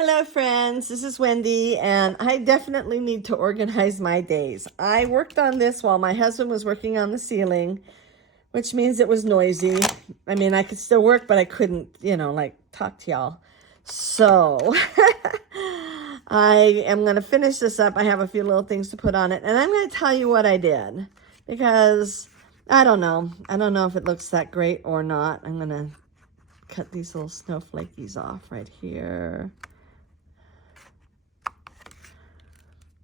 Hello friends, this is Wendy, and I definitely need to organize my days. I worked on this while my husband was working on the ceiling, which means it was noisy. I mean, I could still work, but I couldn't, like talk to y'all. So I am going to finish this up. I have a few little things to put on it, and I'm going to tell you what I did because I don't know. I don't know if it looks that great or not. I'm going to cut these little snowflakies off right here.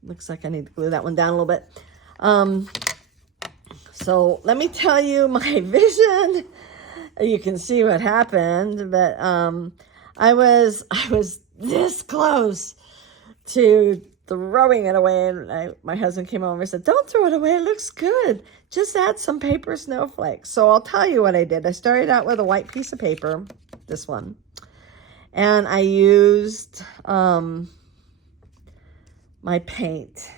Looks like I need to glue that one down a little bit. So let me tell you my vision. You can see what happened, but I was this close to throwing it away, and my husband came over and said, "Don't throw it away. It looks good. Just add some paper snowflakes." So I'll tell you what I did. I started out with a white piece of paper, this one, and I used my paint.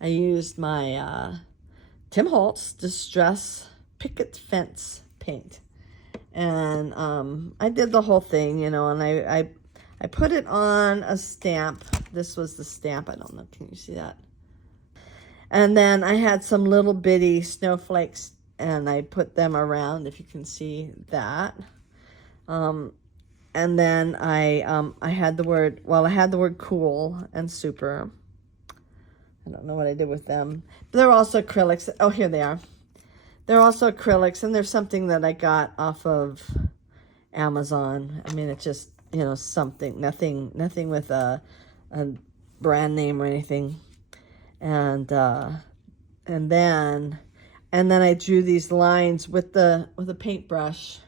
I used my Tim Holtz Distress Picket Fence paint. And I did the whole thing, and I put it on a stamp. This was the stamp. I don't know. Can you see that? And then I had some little bitty snowflakes, and I put them around, if you can see that. And then I had the word cool and super. I don't know what I did with them. But they're also acrylics. Oh, here they are. They're also acrylics, and they're something that I got off of Amazon. I mean, it's just, something, nothing with a brand name or anything. And then I drew these lines with a paintbrush.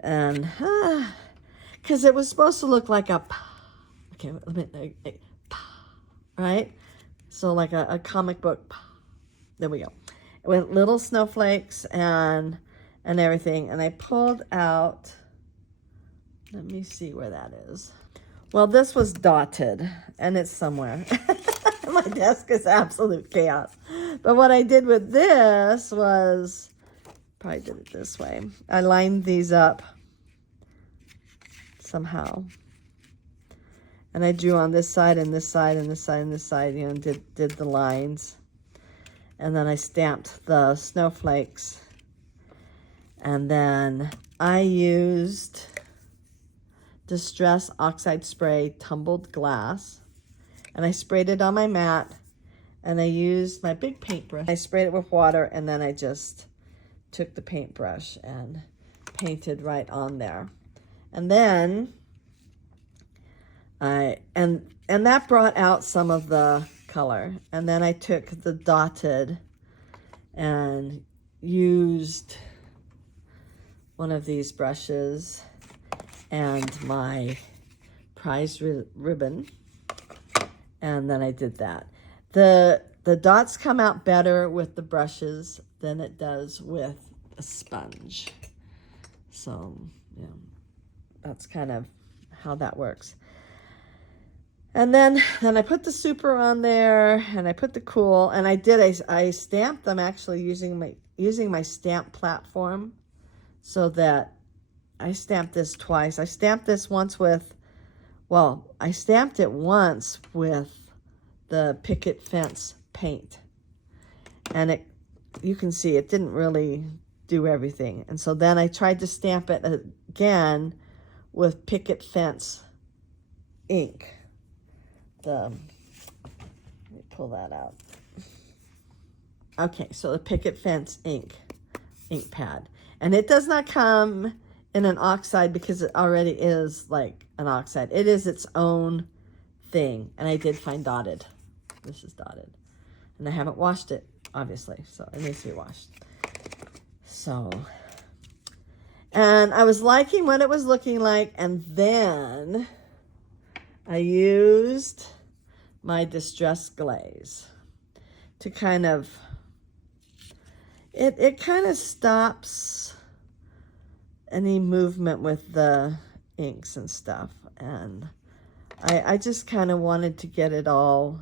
And because it was supposed to look like a, okay, right? So like a comic book. There we go. With little snowflakes and everything. And I pulled out, let me see where that is. Well, this was dotted, and it's somewhere. My desk is absolute chaos. But what I did with this was, probably did it this way. I lined these up somehow. And I drew on this side and this side and this side and this side, did the lines. And then I stamped the snowflakes. And then I used Distress Oxide Spray Tumbled Glass. And I sprayed it on my mat. And I used my big paintbrush. I sprayed it with water, and then I just took the paintbrush and painted right on there. And then and that brought out some of the color. And then I took the dotted and used one of these brushes and my prize ribbon. And then I did that. The dots come out better with the brushes than it does with a sponge. So, that's kind of how that works. And then I put the super on there, and I put the cool, and I stamped them actually using my stamp platform, so that I stamped this twice. I stamped this once I stamped it once with the picket fence paint, and you can see it didn't really do everything. And so then I tried to stamp it again with picket fence ink. Let me pull that out. Okay, so the picket fence ink pad. And it does not come in an oxide because it already is like an oxide. It is its own thing. And I did find dotted. This is dotted. And I haven't washed it, obviously, so it needs to be washed. So, and I was liking what it was looking like, and then I used my Distress Glaze to kind of, it kind of stops any movement with the inks and stuff, and I just kind of wanted to get it all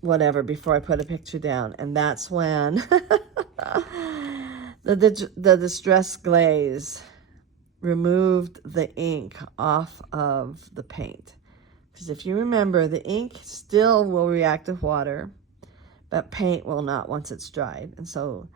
whatever before I put a picture down. And that's when the Distress Glaze removed the ink off of the paint. Because if you remember, the ink still will react with water, but paint will not once it's dried. And so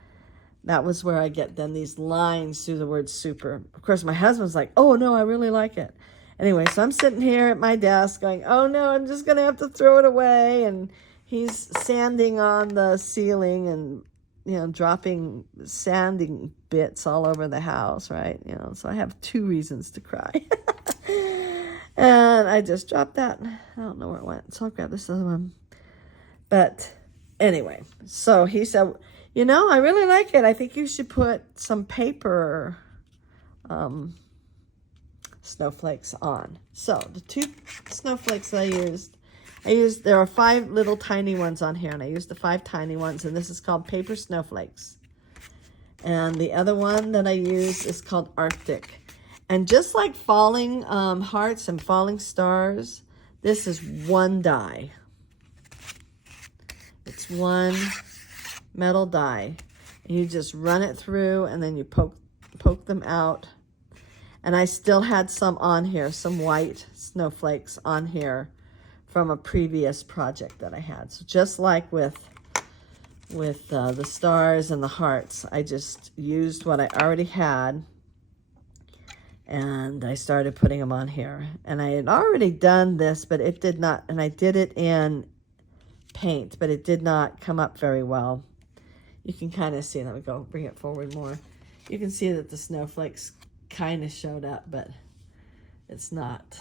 that was where I get then these lines through the word super. Of course, my husband's like, oh no, I really like it. Anyway, so I'm sitting here at my desk going, oh no, I'm just going to have to throw it away. And he's sanding on the ceiling and, you know, dropping sanding bits all over the house, right? You know, so I have 2 reasons to cry. And I just dropped that. I don't know where it went, so I'll grab this other one. But anyway, so he said, you know, I really like it. I think you should put some paper snowflakes on. So the 2 snowflakes that I used, there are 5 little tiny ones on here, and I used the 5 tiny ones, and this is called paper snowflakes. And the other one that I use is called Arctic. And just like falling hearts and falling stars, this is 1 die. It's 1 metal die. And you just run it through, and then you poke them out. And I still had some on here, some white snowflakes on here from a previous project that I had. So just like with the stars and the hearts, I just used what I already had, and I started putting them on here. And I had already done this, but it did not, and I did it in paint, but it did not come up very well. You can kind of see, let me go bring it forward more. You can see that the snowflakes kind of showed up, but it's not,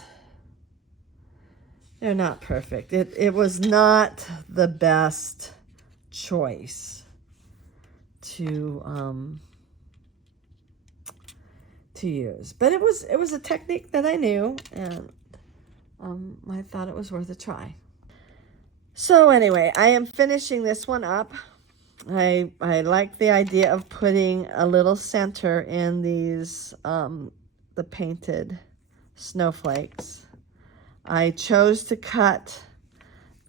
they're not perfect. It was not the best choice to use, but it was a technique that I knew, and I thought it was worth a try. So anyway, I am finishing this one up. I like the idea of putting a little center in these the painted snowflakes. I chose to cut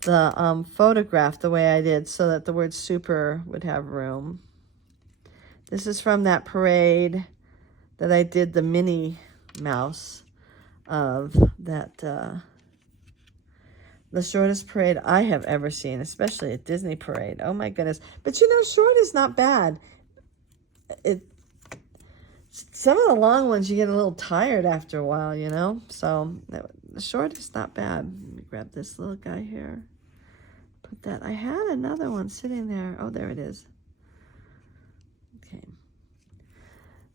the photograph the way I did so that the word super would have room. This is from that parade that I did the Minnie Mouse of, that the shortest parade I have ever seen, especially a Disney parade. Oh my goodness. But you know, short is not bad. Some of the long ones you get a little tired after a while, you know? So the short is not bad. Let me grab this little guy here. Put that. I had another one sitting there. Oh, there it is. Okay.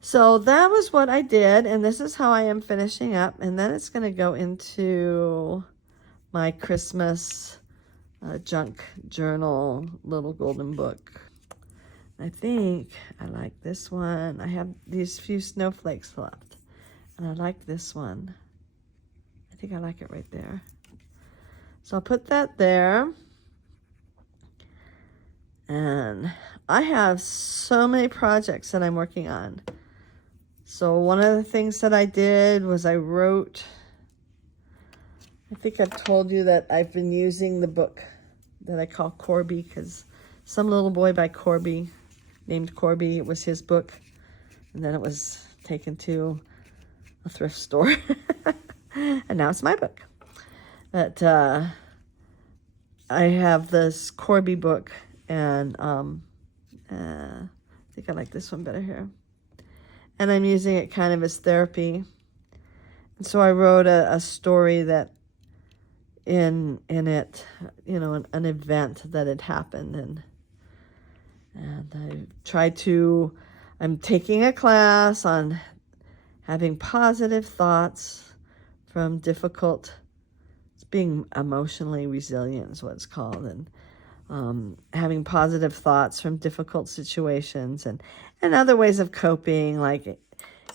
So that was what I did, and this is how I am finishing up. And then it's going to go into my Christmas junk journal little golden book. I think I like this one. I have these few snowflakes left, and I like this one. I think I like it right there. So I'll put that there. And I have so many projects that I'm working on. So one of the things that I did was I wrote, I think I've told you that I've been using the book that I call Corby, because some little boy by Corby, named Corby, it was his book. And then it was taken to a thrift store. And now it's my book. But I have this Corby book, and I think I like this one better here. And I'm using it kind of as therapy. And so I wrote a story that in it, you know, an event that had happened, and I tried to, I'm taking a class on having positive thoughts from difficult, being emotionally resilient is what it's called, and having positive thoughts from difficult situations, and other ways of coping, like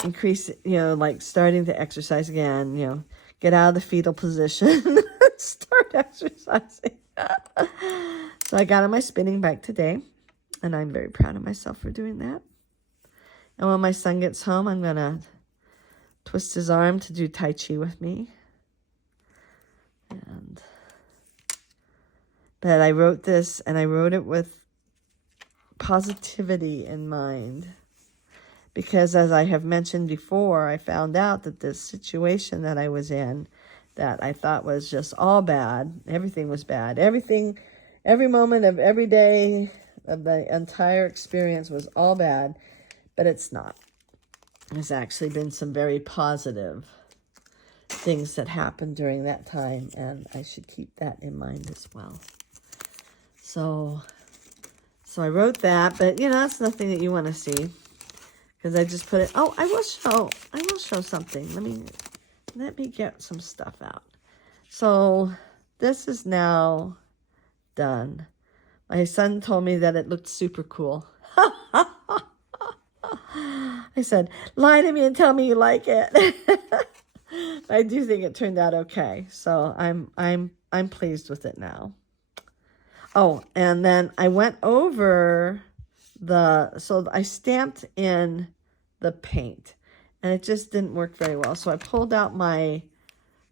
increase, you know, like starting to exercise again, you know, get out of the fetal position, start exercising. So I got on my spinning bike today, and I'm very proud of myself for doing that. And when my son gets home, I'm going to twist his arm to do Tai Chi with me. But I wrote this, and I wrote it with positivity in mind, because as I have mentioned before, I found out that this situation that I was in that I thought was just all bad, everything was bad, every moment of every day of the entire experience was all bad, but it's not. There's actually been some very positive things that happened during that time, and I should keep that in mind as well. So I wrote that, but you know, that's nothing that you want to see, because I just put it. Oh, I will show something. Let me get some stuff out. So this is now done. My son told me that it looked super cool. I said, lie to me and tell me you like it. I do think it turned out okay. So I'm pleased with it now. Oh, and then I went over so I stamped in the paint, and it just didn't work very well. So I pulled out my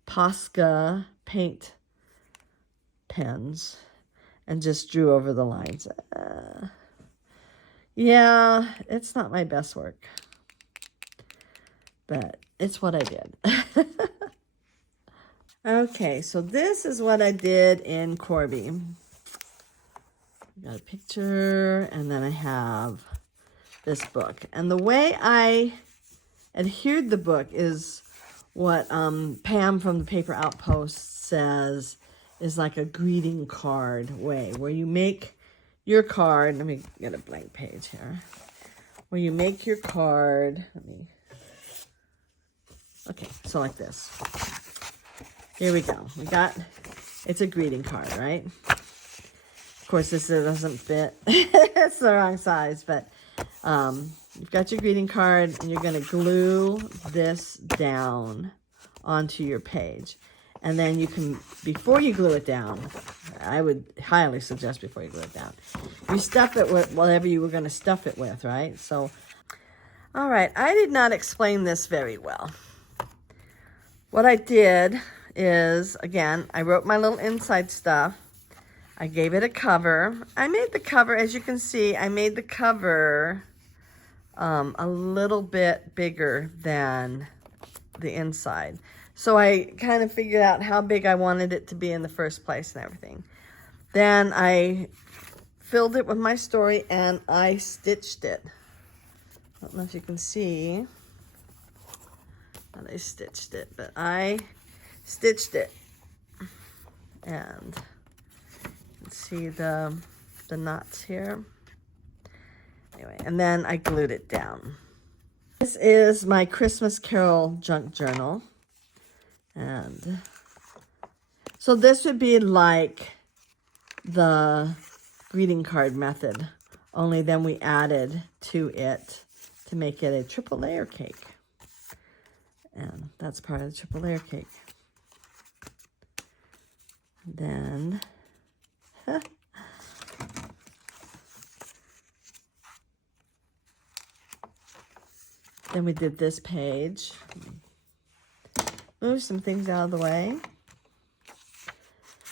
Posca paint pens and just drew over the lines. Yeah, it's not my best work, but it's what I did. Okay, so this is what I did in Corby. Got a picture, and then I have this book. And the way I adhered the book is what Pam from the Paper Outpost says is like a greeting card way, where you make your card. Let me get a blank page here. Where you make your card. Okay, so like this. Here we go. It's a greeting card, right? Of course, this doesn't fit. It's the wrong size, but you've got your greeting card, and you're going to glue this down onto your page. And then you can, before you glue it down, I would highly suggest before you glue it down, you stuff it with whatever you were going to stuff it with, right? So, all right, I did not explain this very well. What I did is, again, I wrote my little inside stuff. I gave it a cover. I made the cover, as you can see, I made the cover a little bit bigger than the inside. So I kind of figured out how big I wanted it to be in the first place and everything. Then I filled it with my story, and I stitched it. I don't know if you can see how they stitched it, but I stitched it. And see the knots here. Anyway, and then I glued it down. This is my Christmas Carol junk journal. And so this would be like the greeting card method, only then we added to it to make it a triple layer cake. And that's part of the triple layer cake. And then then we did this page. Move some things out of the way.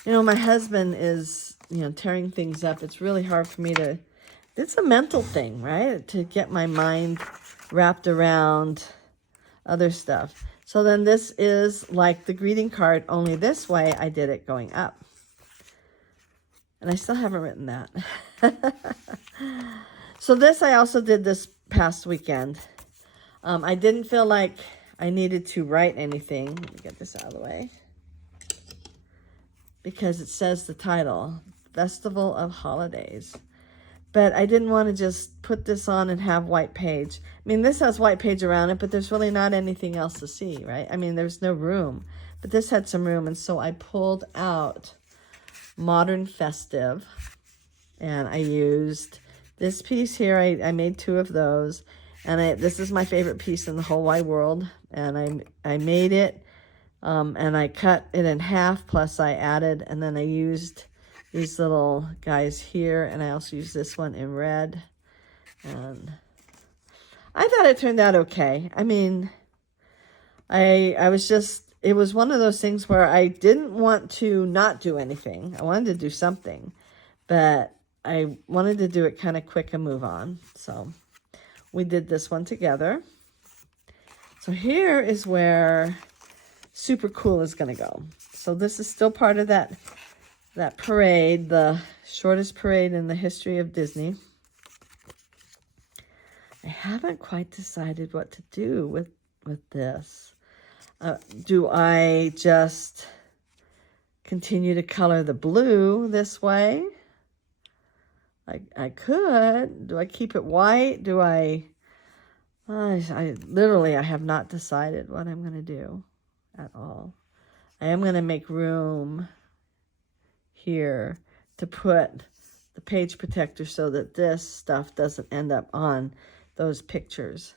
You know, my husband is, tearing things up. It's really hard for me to, it's a mental thing, right? To get my mind wrapped around other stuff. So then this is like the greeting card, only this way I did it going up. And I still haven't written that. So this I also did this past weekend. I didn't feel like I needed to write anything. Let me get this out of the way. Because it says the title, Festival of Holidays. But I didn't want to just put this on and have white page. I mean, this has white page around it, but there's really not anything else to see, right? I mean, there's no room. But this had some room, and so I pulled out Modern Festive, and I used this piece here. I made 2 of those, and this is my favorite piece in the whole wide world, and I made it, and I cut it in half, plus I added, and then I used these little guys here, and I also used this one in red, and I thought it turned out okay. I mean, I was just, it was one of those things where I didn't want to not do anything. I wanted to do something, but I wanted to do it kind of quick and move on. So we did this one together. So here is where Super Cool is going to go. So this is still part of that parade, the shortest parade in the history of Disney. I haven't quite decided what to do with this. Do I just continue to color the blue this way? I could. Do I keep it white? Do I literally, I have not decided what I'm going to do at all. I am going to make room here to put the page protector so that this stuff doesn't end up on those pictures.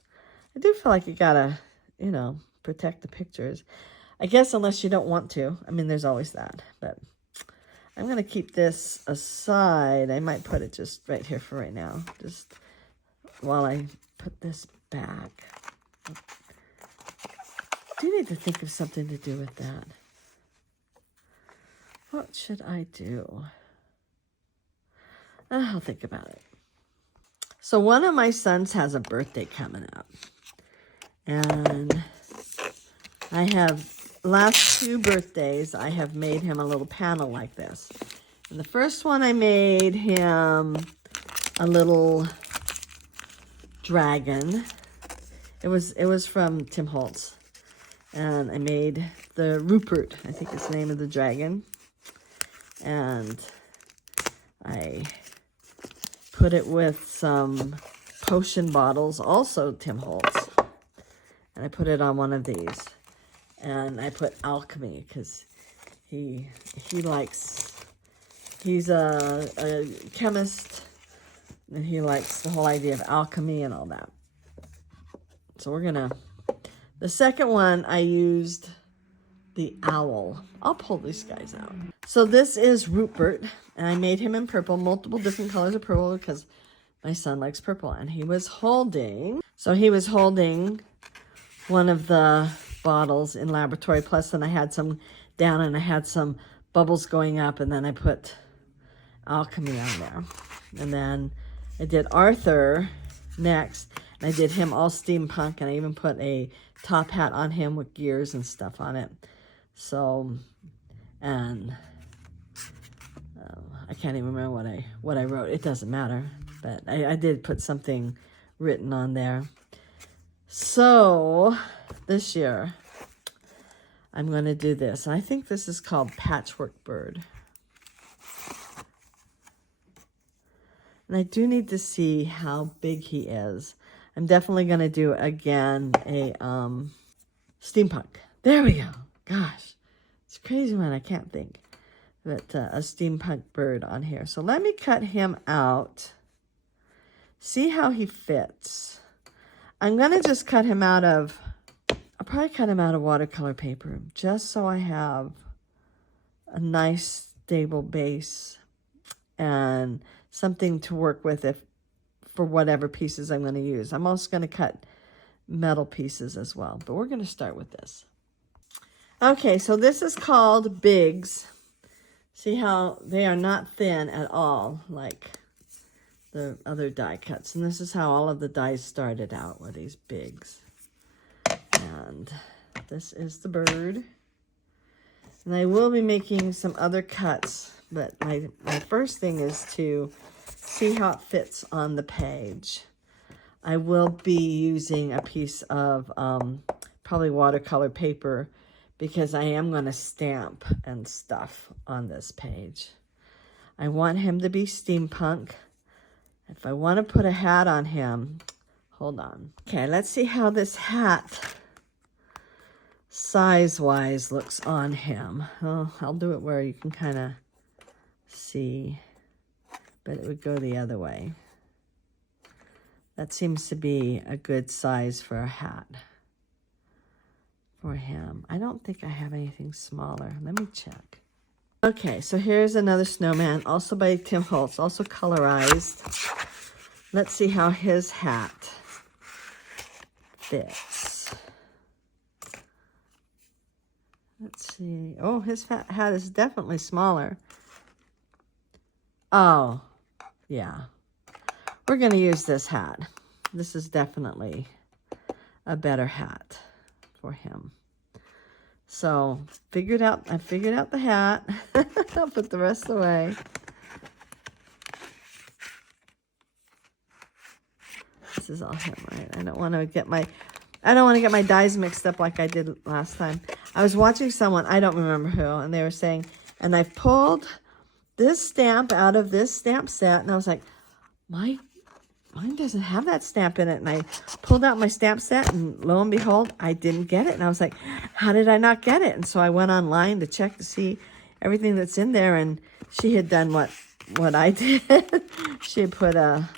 I do feel like you gotta, you know, protect the pictures. I guess unless you don't want to. I mean, there's always that. But I'm going to keep this aside. I might put it just right here for right now. Just while I put this back. I do need to think of something to do with that. What should I do? I'll think about it. So one of my sons has a birthday coming up. And I have, last 2 birthdays, I have made him a little panel like this. And the first one I made him a little dragon. It was from Tim Holtz. And I made the Rupert, I think is the name of the dragon. And I put it with some potion bottles, also Tim Holtz. And I put it on one of these. And I put alchemy because he's a chemist and he likes the whole idea of alchemy and all that. So we're gonna, the second one I used the owl. I'll pull these guys out. So this is Rupert, and I made him in purple, multiple different colors of purple because my son likes purple. And he was holding one of the bottles in laboratory, plus then I had some down and I had some bubbles going up, and then I put alchemy on there. And then I did Arthur next, and I did him all steampunk, and I even put a top hat on him with gears and stuff on it. So, and I can't even remember what I wrote. It doesn't matter, but I did put something written on there. So this year I'm going to do this. And I think this is called Patchwork Bird. And I do need to see how big he is. I'm definitely going to do, again, a steampunk. There we go. Gosh, it's crazy when I can't think. But a steampunk bird on here. So let me cut him out. See how he fits. I'm going to just cut him out of, I'll probably cut him out of watercolor paper. Just so I have a nice stable base. And something to work with for whatever pieces I'm going to use. I'm also going to cut metal pieces as well. But we're going to start with this. Okay, so this is called Bigs. See how they are not thin at all like the other die cuts. And this is how all of the dies started out, with these Bigs. And this is the bird. And I will be making some other cuts, but my first thing is to see how it fits on the page. I will be using a piece of probably watercolor paper because I am going to stamp and stuff on this page. I want him to be steampunk. If I want to put a hat on him, hold on. Okay, let's see how this hat size-wise looks on him. Oh, I'll do it where you can kind of see, but it would go the other way. That seems to be a good size for a hat for him. I don't think I have anything smaller. Let me check. Okay, so here's another snowman, also by Tim Holtz, also colorized. Let's see how his hat fits. Let's see. Oh, his hat is definitely smaller. Oh, yeah. We're going to use this hat. this is definitely a better hat for him. So I figured out the hat. I'll put the rest away. This is all him, right? I don't want to get my dyes mixed up like I did last time. I was watching someone, I don't remember who, and they were saying, and I pulled this stamp out of this stamp set, and I was like, mine doesn't have that stamp in it. And I pulled out my stamp set, and lo and behold, I didn't get it. And I was like, how did I not get it? And so I went online to check to see everything that's in there, and she had done what I did. She had put a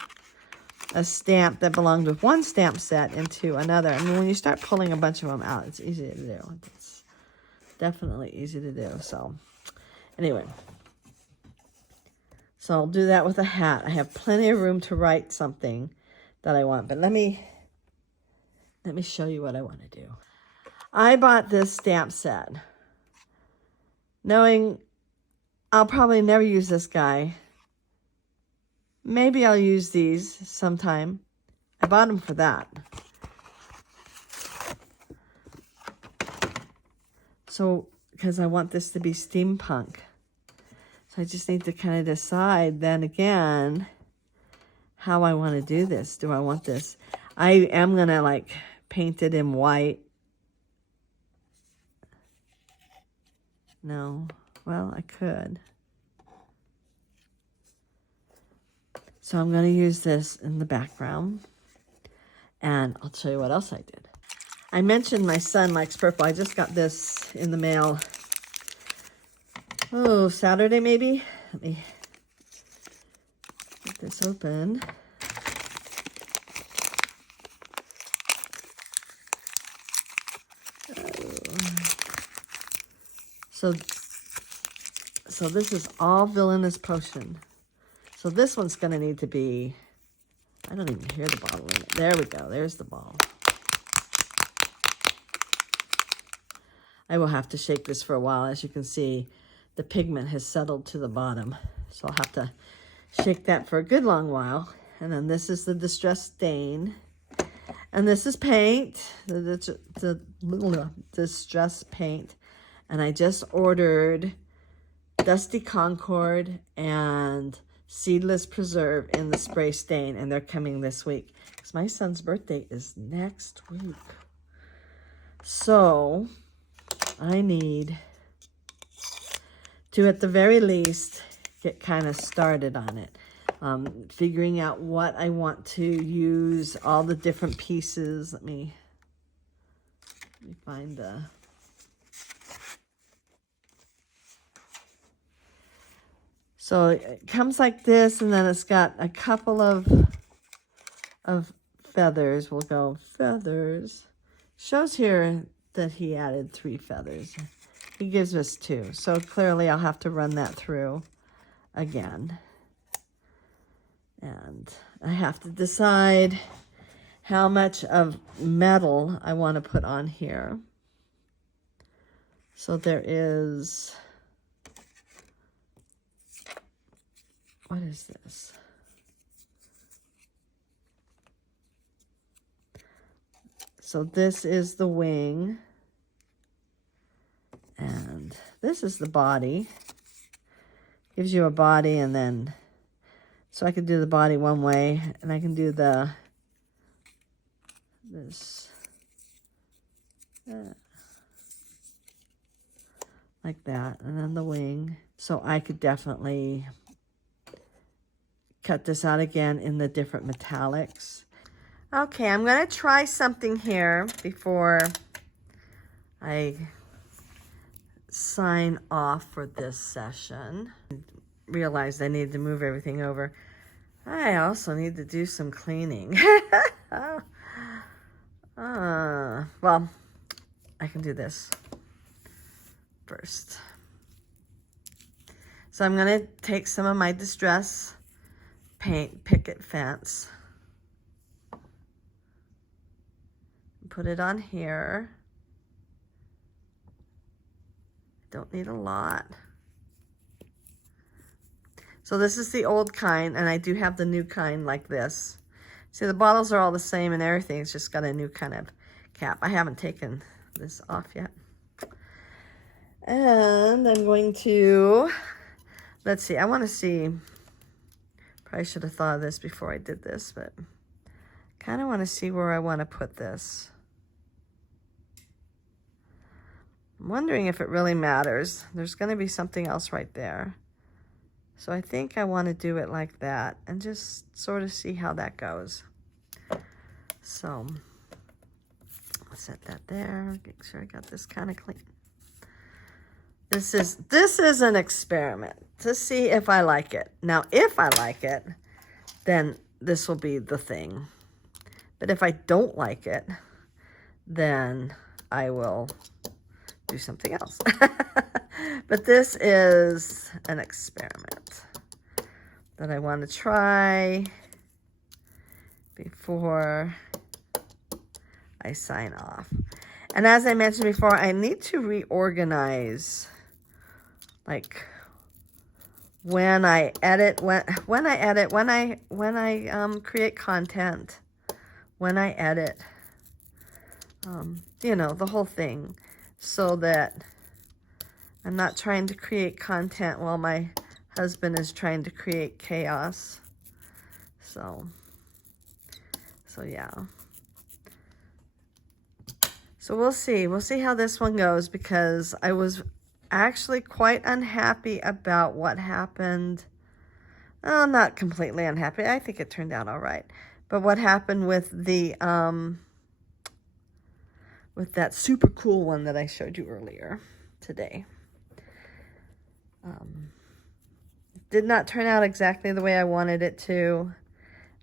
stamp that belonged with one stamp set into another. I mean, when you start pulling a bunch of them out, it's easy to do. It's definitely easy to do. So anyway, so I'll do that with a hat. I have plenty of room to write something that I want, but let me show you what I want to do. I bought this stamp set knowing I'll probably never use this guy. Maybe I'll use these sometime. I bought them for that. So, because I want this to be steampunk. So I just need to kind of decide then again how I want to do this. Do I want this? I am going to like paint it in white. No. Well, I could. So I'm going to use this in the background, and I'll show you what else I did. I mentioned my son likes purple. I just got this in the mail, Saturday maybe. Let me get this open. So this is all Villainous Potion. So this one's going to need to be, I don't even hear the bottle in it. There we go. There's the bottle. I will have to shake this for a while. As you can see, the pigment has settled to the bottom. So I'll have to shake that for a good long while. And then this is the Distress Stain. And this is paint, the Distress Paint. And I just ordered Dusty Concord and Seedless Preserve in the spray stain, and they're coming this week because my son's birthday is next week. So I need to, at the very least, get kind of started on it. Figuring out what I want to use, all the different pieces. Let me find the... So it comes like this, and then it's got a couple of feathers. We'll go feathers. Shows here that he added 3 feathers. He gives us 2. So clearly I'll have to run that through again. And I have to decide how much of metal I want to put on here. So there is... What is this? So this is the wing. And this is the body. Gives you a body, and then... So I can do the body one way, and I can do this... like that, and then the wing. So I could definitely... cut this out again in the different metallics. Okay, I'm going to try something here before I sign off for this session. Realized I needed to move everything over. I also need to do some cleaning. Well, I can do this first. So I'm going to take some of my Distress Paint Picket Fence, put it on here. Don't need a lot. So this is the old kind, and I do have the new kind like this. See, the bottles are all the same and everything. It's just got a new kind of cap. I haven't taken this off yet. And I'm going to, let's see, I want to see, probably should have thought of this before I did this, but kind of want to see where I want to put this. I'm wondering if it really matters. There's going to be something else right there. So I think I want to do it like that and just sort of see how that goes. So I'll set that there. Make sure I got this kind of clean. This is an experiment to see if I like it. Now, if I like it, then this will be the thing. But if I don't like it, then I will do something else. But this is an experiment that I want to try before I sign off. And as I mentioned before, I need to reorganize, like when I edit, when I create content, when I edit, you know, the whole thing, so that I'm not trying to create content while my husband is trying to create chaos. So yeah. So we'll see. We'll see how this one goes, because I was actually quite unhappy about what happened. Oh, not completely unhappy. I think it turned out all right. But what happened with the with that super cool one that I showed you earlier today. Did not turn out exactly the way I wanted it to.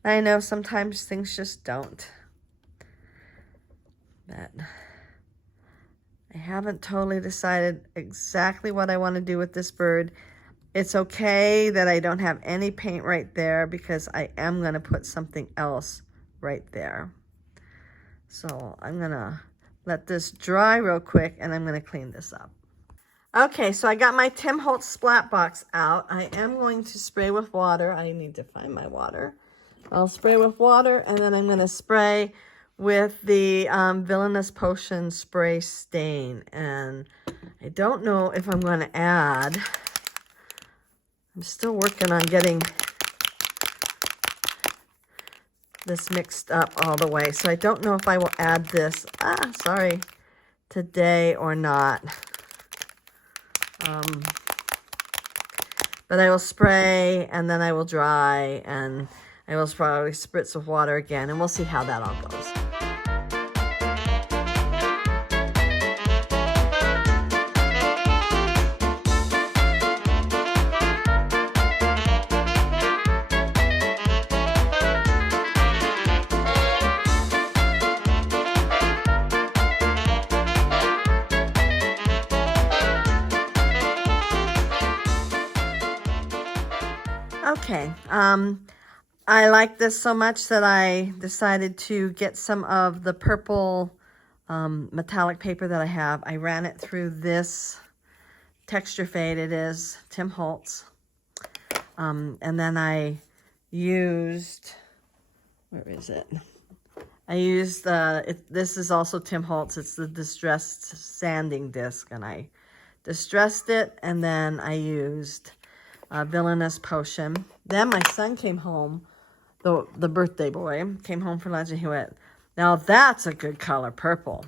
I know sometimes things just don't. But I haven't totally decided exactly what I want to do with this bird. It's okay that I don't have any paint right there, because I am going to put something else right there. So I'm going to let this dry real quick, and I'm going to clean this up. Okay, so I got my Tim Holtz splat box out. I am going to spray with water. I need to find my water. I'll spray with water, and then I'm going to spray with the Villainous Potion spray stain. And I don't know if I'm going to add. I'm still working on getting this mixed up all the way. So I don't know if I will add this, today or not. But I will spray, and then I will dry, and I will probably spritz with water again, and we'll see how that all goes. Okay, I like this so much that I decided to get some of the purple metallic paper that I have. I ran it through this texture fade. It is Tim Holtz. And then I used, where is it? I used, this is also Tim Holtz. It's the distressed sanding disc, and I distressed it, and then I used Villainous Potion. Then my son came home, the birthday boy, came home for lunch, and he went, now that's a good color, purple.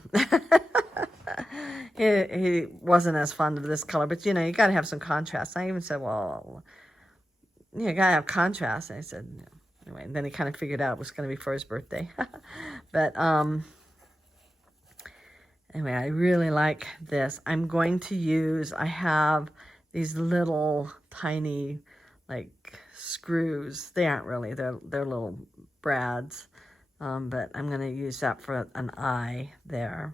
he wasn't as fond of this color, but you know, you got to have some contrast. I even said, well, you got to have contrast. And I said, no. Anyway, and then he kind of figured out it was going to be for his birthday. But anyway, I really like this. I'm going to use, I have these little tiny like screws. They aren't really, they're little brads, but I'm going to use that for an eye there.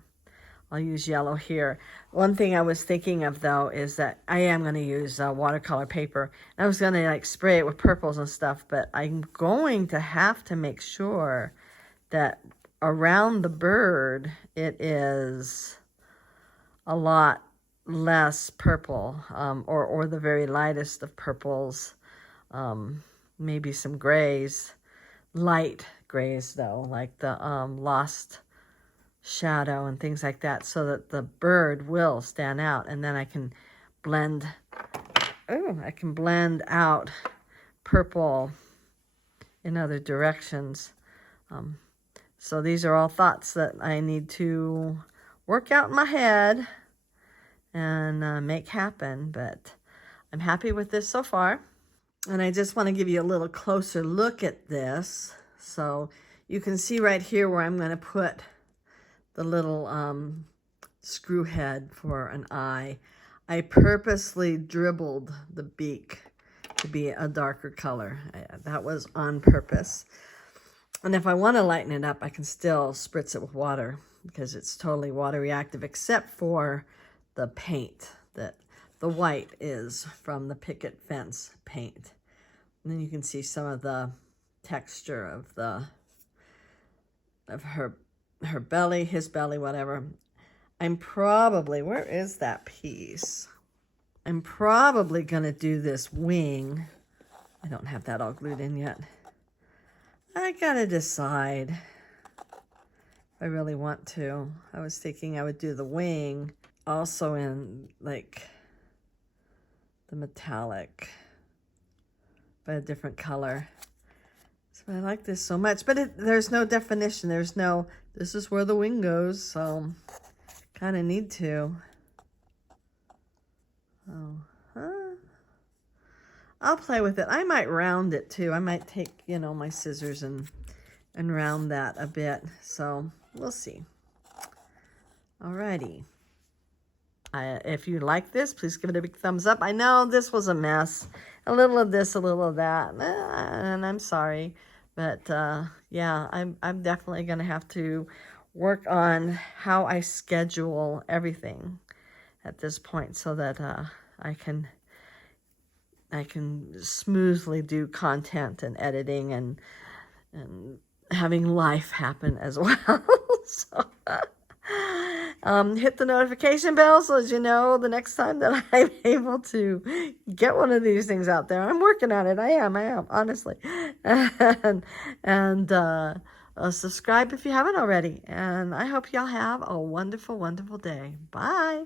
I'll use yellow here. One thing I was thinking of, though, is that I am going to use watercolor paper. I was going to like spray it with purples and stuff, but I'm going to have to make sure that around the bird it is a lot less purple, or the very lightest of purples, maybe some grays, light grays though, like the lost shadow and things like that, so that the bird will stand out. And then I can blend, I can blend out purple in other directions. So these are all thoughts that I need to work out in my head and make happen, but I'm happy with this so far. And I just want to give you a little closer look at this. So you can see right here where I'm going to put the little screw head for an eye. I purposely dribbled the beak to be a darker color. That was on purpose. And if I want to lighten it up, I can still spritz it with water because it's totally water reactive, except for the paint. That the white is from the picket fence paint. And then you can see some of the texture of her belly, his belly, whatever. I'm probably, where is that piece? I'm probably going to do this wing. I don't have that all glued in yet. I got to decide if I really want to. I was thinking I would do the wing also in like the metallic, but a different color. So I like this so much, but there's no definition. There's no, this is where the wing goes, so kind of need to. Oh, I'll play with it. I might round it too. I might take, you know, my scissors and round that a bit. So we'll see. Alrighty. If you like this, please give it a big thumbs up. I know this was a mess. A little of this, a little of that, and I'm sorry. But yeah, I'm definitely going to have to work on how I schedule everything at this point so that I can smoothly do content and editing and having life happen as well. So hit the notification bell so as you know the next time that I'm able to get one of these things out there. I'm working on it. I am, honestly. And subscribe if you haven't already. And I hope y'all have a wonderful, wonderful day. Bye.